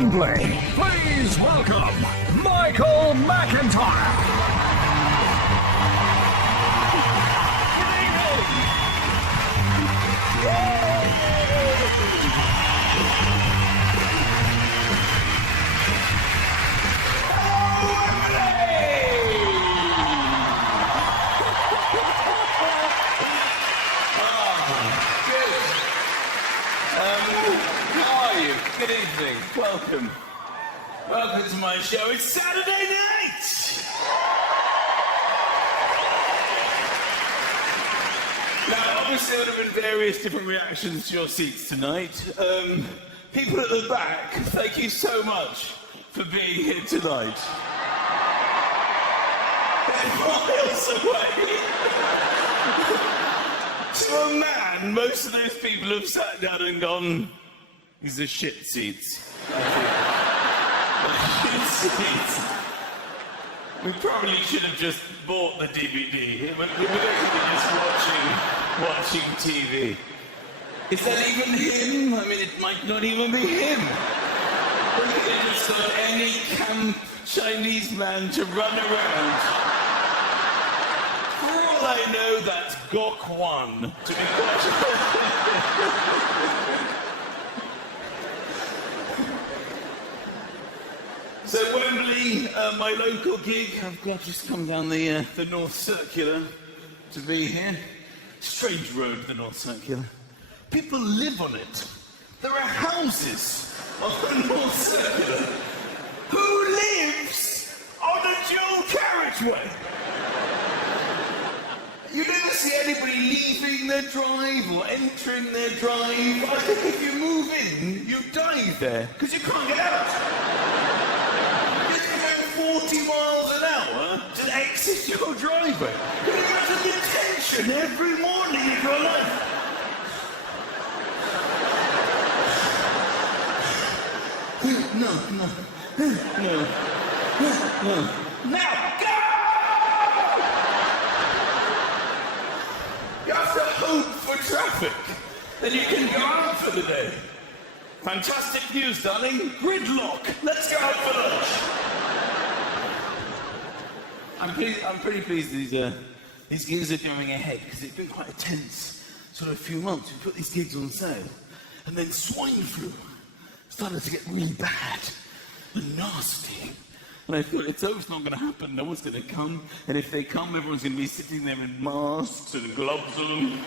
Wembley, please welcome Michael McIntyre. How are you? Good evening. Welcome. Welcome to my show. It's Saturday night! Now, obviously, there would have been various different reactions to your seats tonight. People at the back, thank you so much for being here tonight. Miles away. To a man, most of those people have sat down and gone, these are shit seats. Shit seats. We probably should have just bought the DVD. We're basically just watching TV. Is that even him? I mean, it might not even be him. We could have just got any camp Chinese man to run around. For all I know, that's Gok Wan, to be quite So Wembley, my local gig, I've just come down the North Circular to be here. Strange road, the North Circular. People live on it. There are houses on the North Circular. Who lives on a dual carriageway? You never see anybody leaving their drive or entering their drive. I think if you move in, you die there, because you can't get out. 40 miles an hour to exit your driveway. Can you imagine the tension every morning of your life? No. Now, go! You have to hope for traffic. Then you can go out for the day. Fantastic news, darling. Gridlock. Let's go out for lunch. I'm pretty pleased these gigs are going ahead, because it's been quite a tense sort of few months. We put these gigs on sale, and then swine flu started to get really bad and nasty. And I thought, it's not going to happen. No one's going to come, and if they come, everyone's going to be sitting there in masks and gloves on.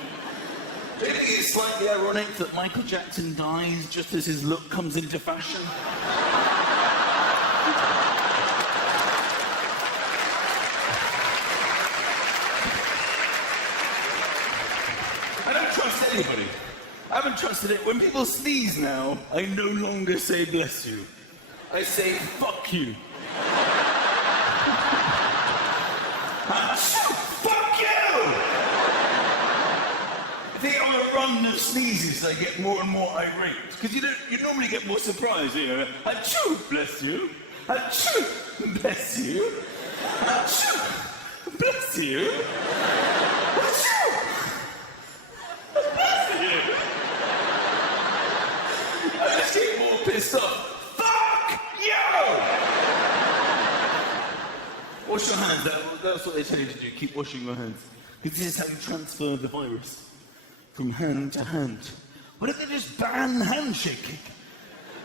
Do you think it's slightly ironic that Michael Jackson dies just as his look comes into fashion? Anybody. I haven't trusted it. When people sneeze now, I no longer say bless you. I say fuck you. Fuck you! I think on a run of sneezes, I get more and more irate. Because you normally get more surprised, you know. Achoo, bless you. Achoo, bless you. Achoo, bless you. Achoo! I just get more pissed off. Fuck you! Wash your hands. That's what they tell you to do. Keep washing your hands. Because this is how you transfer the virus from hand to hand. Why don't they just ban handshaking?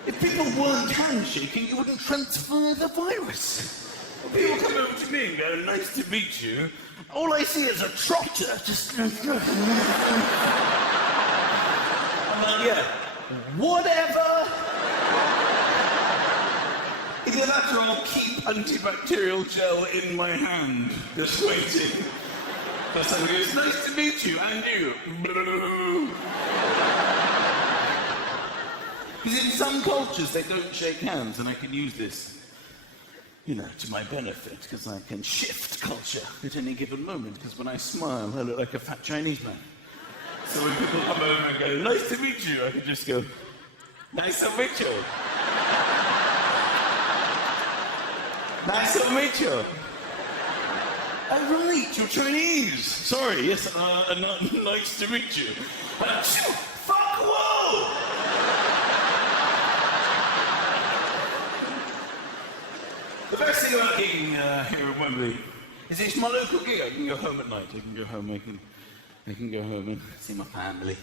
If people weren't handshaking, you wouldn't transfer the virus. When people come over to me and go, nice to meet you, all I see is a trotter just... I'm like, yeah, whatever. Either that or I'll keep antibacterial gel in my hand, just waiting. For somebody goes, nice to meet you, and you. Because in some cultures they don't shake hands, and I can use this, you know, to my benefit, because I can shift culture at any given moment, because when I smile, I look like a fat Chinese man. So when people come over and go, nice to meet you, I can just go, nice to meet you. Nice to meet you. Oh, right, you're Chinese. Sorry, yes, nice to meet you. Fuck, whoa! The best thing about gigging here at Wembley is it's my local gig. I can go home at night. I can go home and see my family,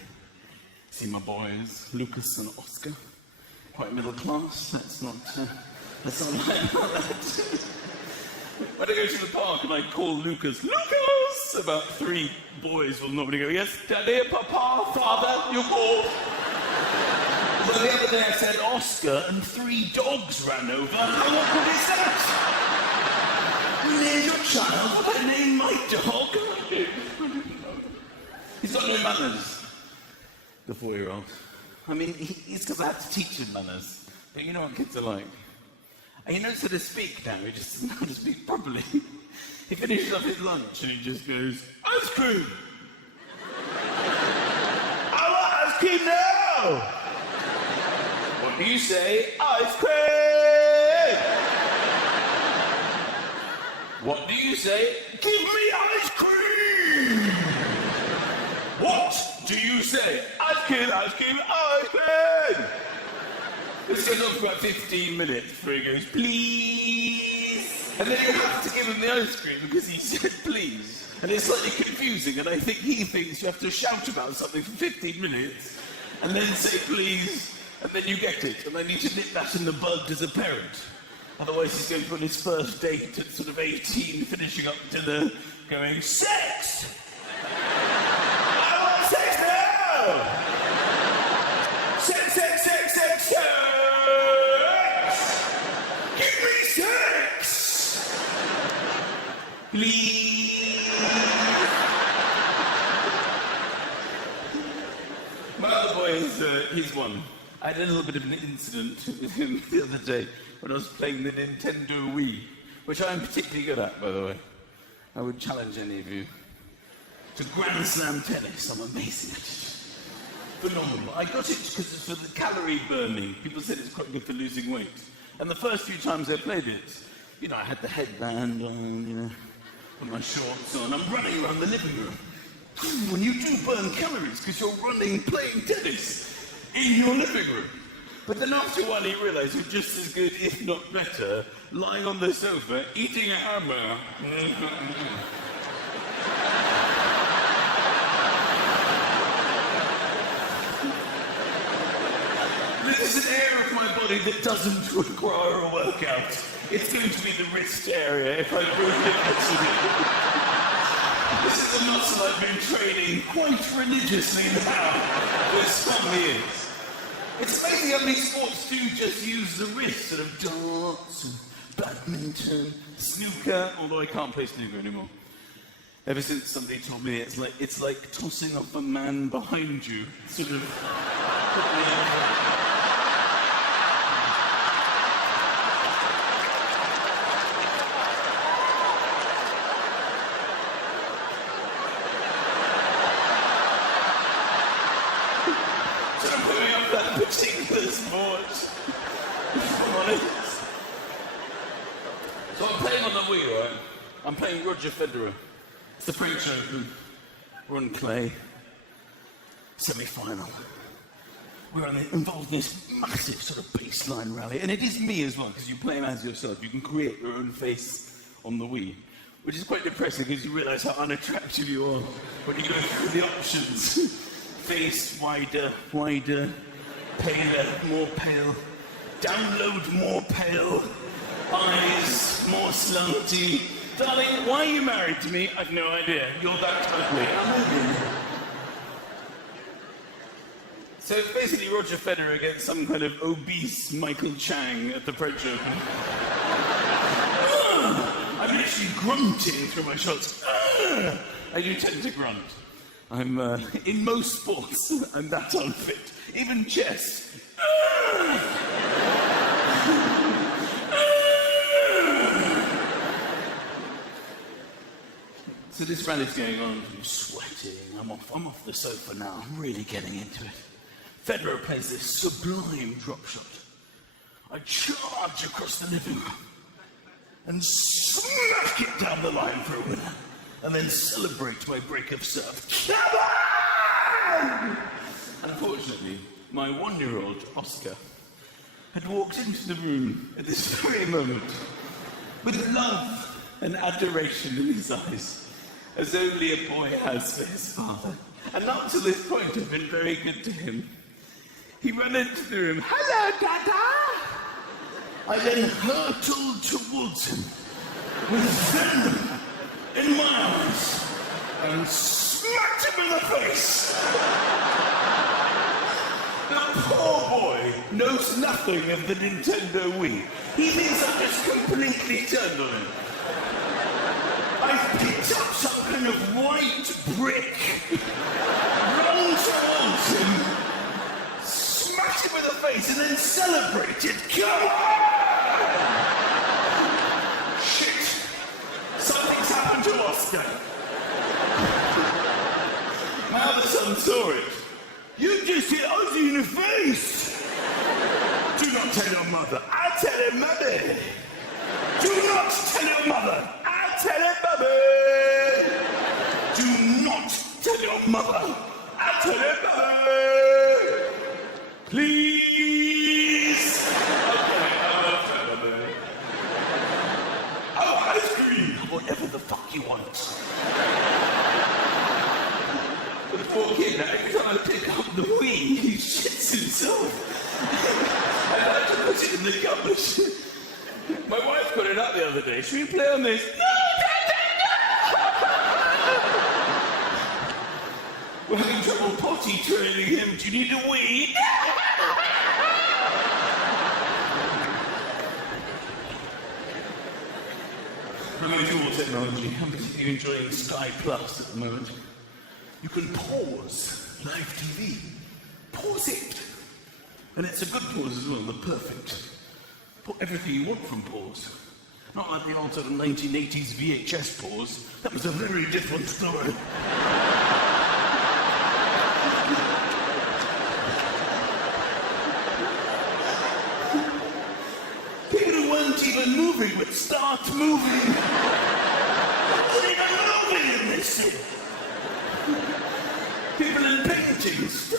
see my boys, Lucas and Oscar. Quite middle class. That's not like that. When I go to the park and I call Lucas, about 3 boys will normally go, yes, Daddy, Papa, Father, you're called. But the other day I said Oscar and 3 dogs ran over. How awkward is that? You named your child, but I named my dog. I didn't know. He's got no manners, the 4-year-old. I mean, it's because I have to teach him manners. But you know what kids are like. And he knows how to speak now, he just doesn't know how to speak properly. He finishes up his lunch and he just goes, ice cream! I want ice cream now! What do you say? Ice cream! What do you say? Give me ice cream! What do you say? Ice cream, ice cream, ice cream! This goes on for about 15 minutes before he goes, please! And then you have to give him the ice cream because he said please. And it's slightly confusing, and I think he thinks you have to shout about something for 15 minutes and then say please, and then you get it. And I need to nip that in the bud as a parent. Otherwise he's going for his first date at sort of 18, finishing up dinner, going, sex! I want sex now! Sex, sex, sex, sex, sex! Give me sex! Please! My other boy he's one. I had a little bit of an incident with him the other day when I was playing the Nintendo Wii, which I am particularly good at, by the way. I would challenge any of you to Grand Slam tennis. I'm amazing at it. Phenomenal. I got it because it's for the calorie burning. People said it's quite good for losing weight. And the first few times I played it, you know, I had the headband on, you know, with my shorts on. I'm running around the living room. When you do burn calories because you're running, playing tennis in your living room. But then after a while you realise you're just as good, if not better, lying on the sofa, eating a hammer. This is an area of my body that doesn't require a workout. It's going to be the wrist area if I broke it actually. This is a muscle I've been training quite religiously now for some years. It's amazing how many sports do just use the wrist, sort of darts, and badminton, snooker, although I can't play snooker anymore. Ever since somebody told me it's like tossing off a man behind you, sort of. Particular sport. So I'm playing on the Wii, right? I'm playing Roger Federer. It's the French Open. We're on clay. Semi-final. We're involved in this massive sort of baseline rally. And it is me as well, because you play as yourself. You can create your own face on the Wii. Which is quite depressing, because you realise how unattractive you are when you go through the options. Face wider, wider. Paler, more pale. Download, more pale. Eyes, more slanty. Darling, why are you married to me? I've no idea. You're that ugly. So it's basically Roger Federer against some kind of obese Michael Chang at the French Open. I'm literally grunting through my shots. I do tend to grunt. I'm, in most sports, I'm that unfit. Even chess. So this rally's going on. I'm sweating. I'm off the sofa now. I'm really getting into it. Federer plays this sublime drop shot. I charge across the living room and smack it down the line for a winner, and then celebrate my break of serve. Come on! Unfortunately, my 1-year-old, Oscar, had walked into the room at this very moment with love and adoration in his eyes, as only a boy has for his father. And up to this point, I've been very good to him. He ran into the room, "Hello, Dada!" I then hurtled towards him with venom in my eyes and smacked him in the face. The poor boy knows nothing of the Nintendo Wii. He thinks I've just completely turned on him. I've picked up some kind of white brick, run towards him, smashed him in the face, and then celebrated. Come on! Shit! Something's happened to Oscar. My other son saw it. You just hit Ozzy in the face! Do not tell your mother. I'll tell her mother. Do not tell your mother. I'll tell her mother. Do not tell your mother. I'll tell her mother. Please. Okay, I'll tell her mother. Oh, ice cream. Whatever the fuck you want. The poor kid, every time I pick up the Wii, he shits himself. I had to put it in the cupboard. My wife put it up the other day. Should we play on this? No, we're having trouble potty training him. Do you need a Wii? Remote technology. I'm particularly enjoying Sky Plus at the moment. You can pause live TV. Pause it. And it's a good pause as well, the perfect. Put everything you want from pause. Not like the old sort of 1980s VHS pause. That was a very different story. People who weren't even moving would start moving. They're even moving in this shit. People in paintings.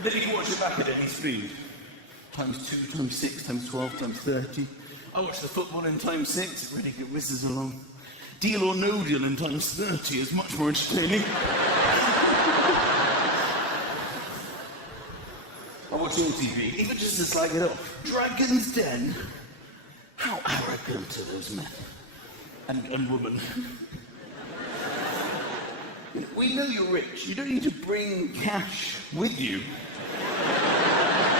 Then you can watch it back at any speed. Times 2, times 6, times 12, times 30. I watch the football in times 6, it really whizzes along. Deal or no deal in times 30 is much more entertaining. I watch all TV, even just to slag it off. Dragon's Den. How arrogant are those men and women. We know you're rich. You don't need to bring cash with you.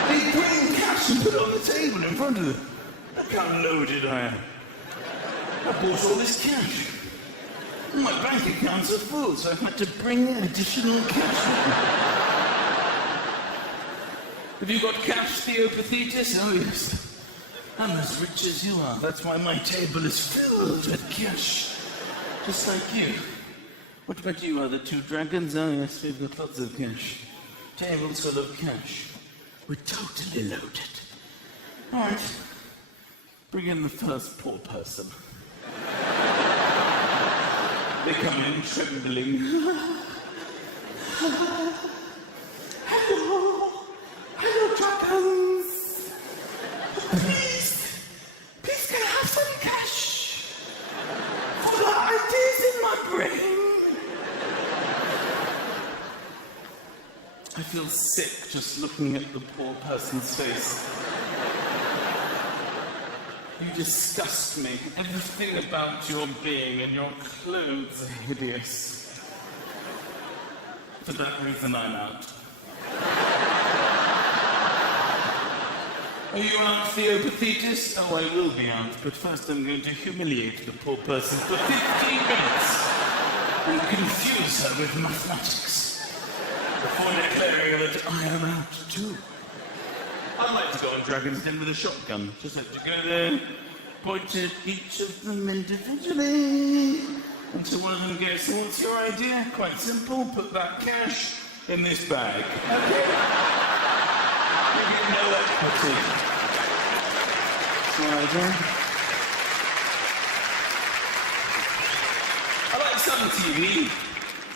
They bring cash and put it on the table in front of them. Look how loaded I am. I bought all this cash. My bank accounts are full, so I've had to bring additional cash with me. Have you got cash, Theopathetus? Oh, yes. I'm as rich as you are. That's why my table is filled with cash. Just like you. What about you, other two dragons? Oh, yes, we've got lots of cash. Tables full of cash. We're totally loaded. All right. Bring in the first poor person. They come in trembling. Hello. Hello, dragons. Please can I have some cash? For the ideas in my brain. I feel sick just looking at the poor person's face. You disgust me. Everything about your being and your clothes are hideous. For that reason, I'm out. Are you out, Theopathetus? Oh, I will be out, but first I'm going to humiliate the poor person for 15 minutes and confuse her with mathematics. Before declaring that I am out too. I'd like to go on Dragon's Den with a shotgun. Just like to go there, point at each of them individually, until one of them goes, so what's your idea? Quite simple, put that cash in this bag. Okay? You get no equity. That's what I do. I like some TV.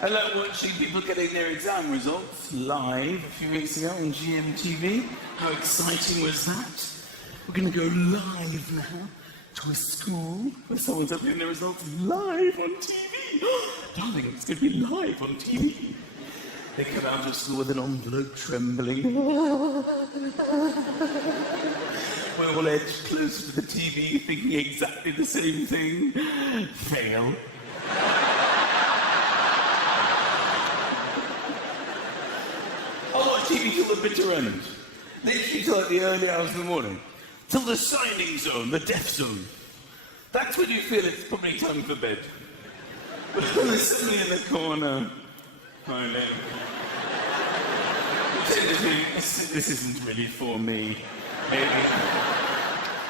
I like watching people getting their exam results live a few weeks ago on GMTV. How exciting was that? We're going to go live now to a school where someone's opening their results live on TV. Darling, it's going to be live on TV. They come out of school with an envelope trembling. We're all edged closer to the TV, thinking exactly the same thing. Fail. I'll watch TV till the bitter end. Literally till like the early hours of the morning. Till the signing zone, the death zone. That's when you feel it's probably time for bed. But when there's somebody in the corner, I know. You tend to think, this isn't really for me. Maybe.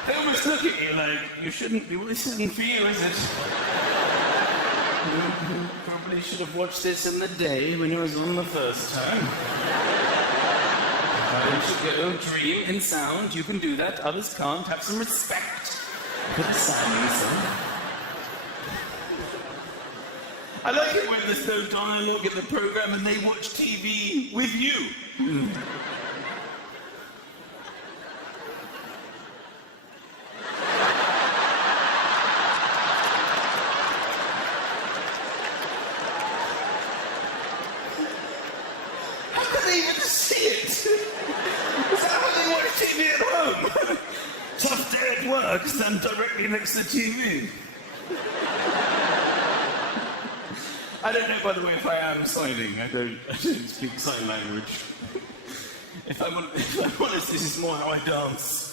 They almost look at you like, you shouldn't be, this isn't for you, is it? You probably should have watched this in the day when it was on the first time. You should go dream in sound, you can do that, others can't. Have some respect for the silence. I like it when there's no dialogue in the programme and they watch TV with you. How can they even see it? Is that how they watch TV at home? Tough day at work, stand directly next to the TV. I don't know, by the way, if I am signing. I don't speak sign language. If I'm honest, this is more how I dance.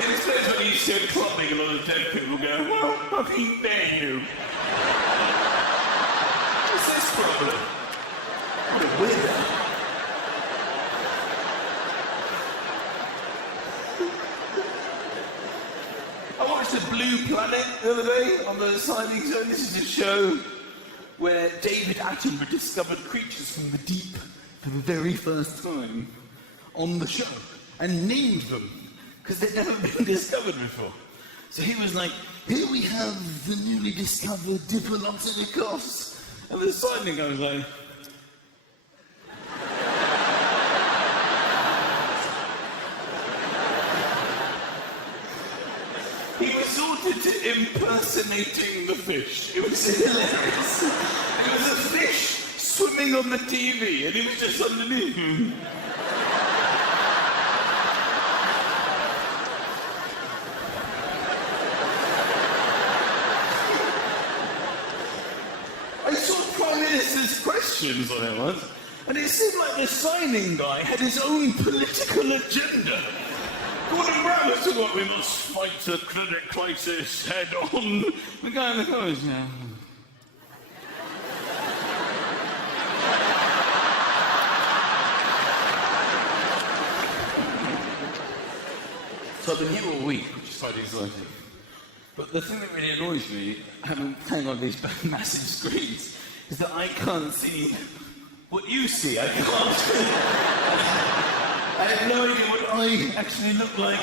It's when you see clubbing, a lot of dead people go, well, fucking dare you. What's this problem? What a weirdo. I watched The Blue Planet the other day on the signing zone. This is a show where David Attenborough discovered creatures from the deep for the very first time on the show and named them because they'd never been discovered before. So he was like, here we have the newly discovered Diplodocus. And the signing guy was like, he resorted to impersonating the fish. It was hilarious. It was a fish swimming on the TV and he was just underneath. I saw Prime Minister's questions on it once, and it seemed like the signing guy had his own political agenda. Gordon Brown was talking about we must fight the credit crisis head on. The guy in the corner was, yeah. So I've been here all week, which is quite exciting. But the thing that really annoys me, having playing on these massive screens, is that I can't see what you see. I can't see. I have no idea what I actually look like.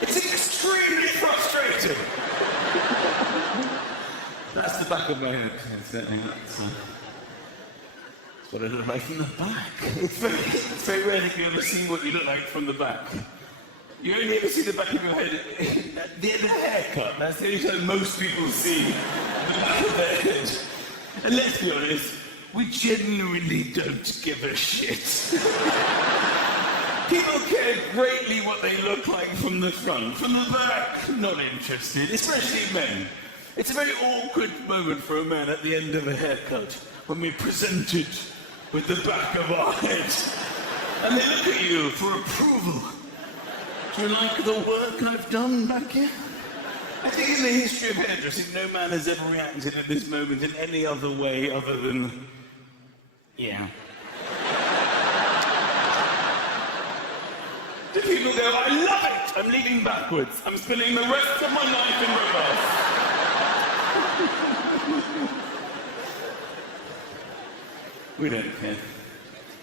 It's extremely frustrating. That's the back of my head. That's what I look like from the back. It's very rare that you ever see what you look like from the back. You only ever see the back of your head at the end of the haircut. That's the only time most people see the back of their head. And let's be honest, we genuinely don't give a shit. People care greatly what they look like from the front. From the back, not interested, especially men. It's a very awkward moment for a man at the end of a haircut when we're presented with the back of our head. And they look at you for approval. Do you like the work I've done back here? I think in the history of hairdressing, no man has ever reacted at this moment in any other way other than, yeah. The people go, I love it! I'm leaning backwards. I'm spinning the rest of my life in reverse. We don't care.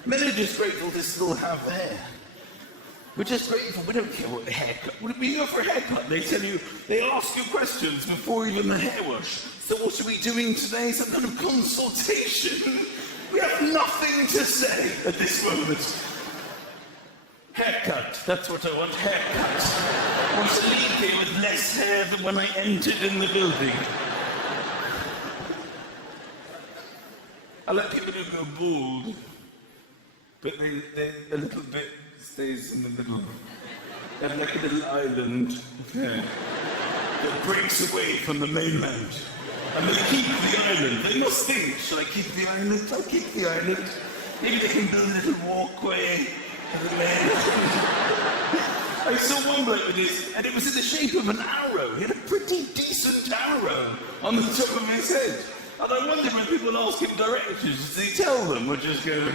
Men are just grateful to still have hair. We're just grateful. We don't care what the haircut. When we go for a haircut, they tell you, they ask you questions before even the hair wash. So what are we doing today? Some kind of consultation? We have nothing to say at this moment. Haircut. That's what I want. Haircut. I want to leave here with less hair than when I entered in the building. I like people who go bald, but they a little bit stays in the middle. They have like a little island of hair that breaks away from the mainland. And they keep the island. They must think, should I keep the island? I'll keep the island. Maybe they can build a little walkway to the mainland. I saw one bloke with this, and it was in the shape of an arrow. He had a pretty decent arrow on the top of his head. And I wonder when people ask him directions, does he tell them or just go...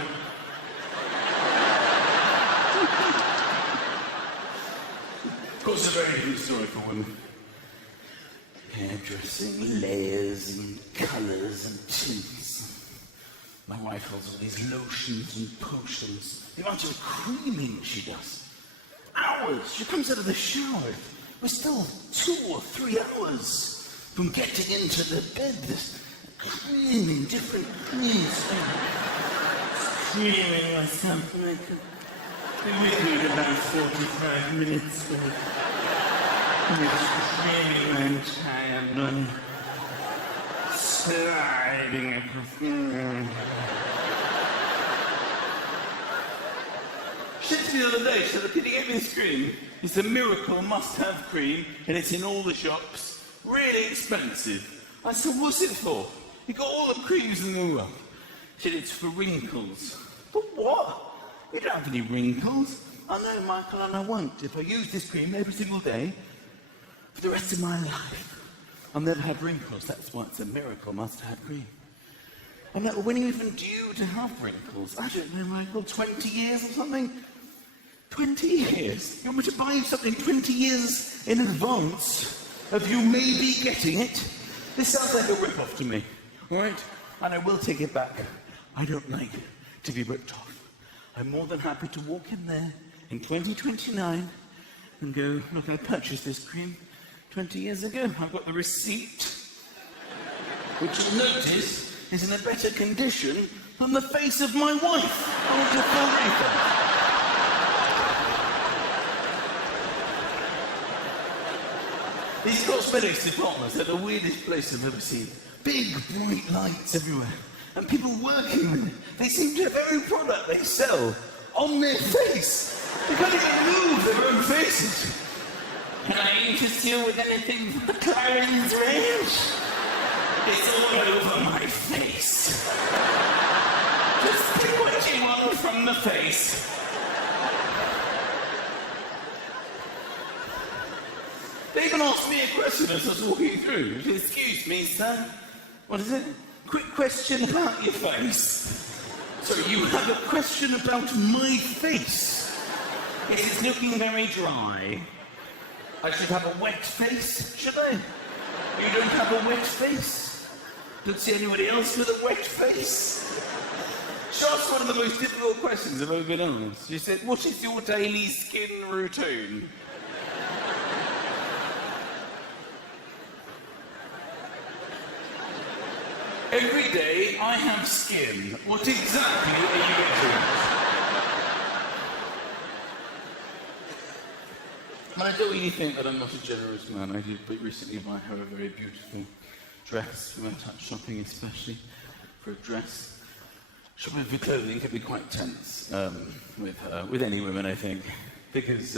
Of course, a very different story for women. Hairdressing, layers and colours and tints. My wife has all these lotions and potions. The amount of creaming she does. Hours. She comes out of the shower. We're still 2 or 3 hours from getting into the bed. This creaming, different creams. Creaming myself. We waited about 45 minutes for this creaming and tired and sliding a perfume. She said to me the other day, she said, can you get me this cream? It's a miracle must-have cream, and it's in all the shops. Really expensive. I said, what's it for? You got all the creams in the world. She said, it's for wrinkles. But what? You don't have any wrinkles. I know, Michael, and I won't. If I use this cream every single day, for the rest of my life, I'll never have wrinkles. That's why it's a miracle must-have cream. I'm like, well, when are you even due to have wrinkles? I don't know, Michael, 20 years or something? 20 years? You want me to buy you something 20 years in advance of you maybe getting it? This sounds like a rip-off to me, all right? And I will take it back. I don't like to be ripped off. I'm more than happy to walk in there in 2029 and go, look, I purchased this cream 20 years ago. I've got the receipt, which you'll notice is in a better condition than the face of my wife. I want a full refund. These cosmetics departments are the weirdest place I've ever seen. Big, bright lights everywhere. And people working with it. They seem to have every product they sell on their face. They can't even move their own faces. Can I interest you with anything from the Clarins range? It's all over my face. Just pick what you want from the face. They even asked me a question as I was walking through. Excuse me, sir. What is it? Quick question about your face. Sorry, you have a question about my face? Yes, it's looking very dry. I should have a wet face, should I? You don't have a wet face? Don't see anybody else with a wet face? She asked one of the most difficult questions I've ever been asked. She said, what is your daily skin routine? Every day I have skin. What exactly are you getting at? I don't really think that I'm not a generous man. I did recently buy her a very beautiful dress. We went out shopping especially for a dress. Shopping for clothing can be quite tense with any women, I think, because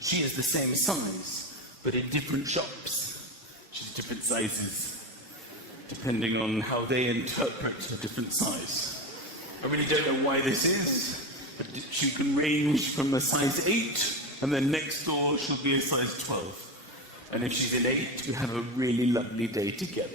she is the same size, but in different shops. She's different sizes, depending on how they interpret a different size. I really don't know why this is, but she can range from a size 8, and then next door she'll be a size 12. And if she's in 8, you have a really lovely day together.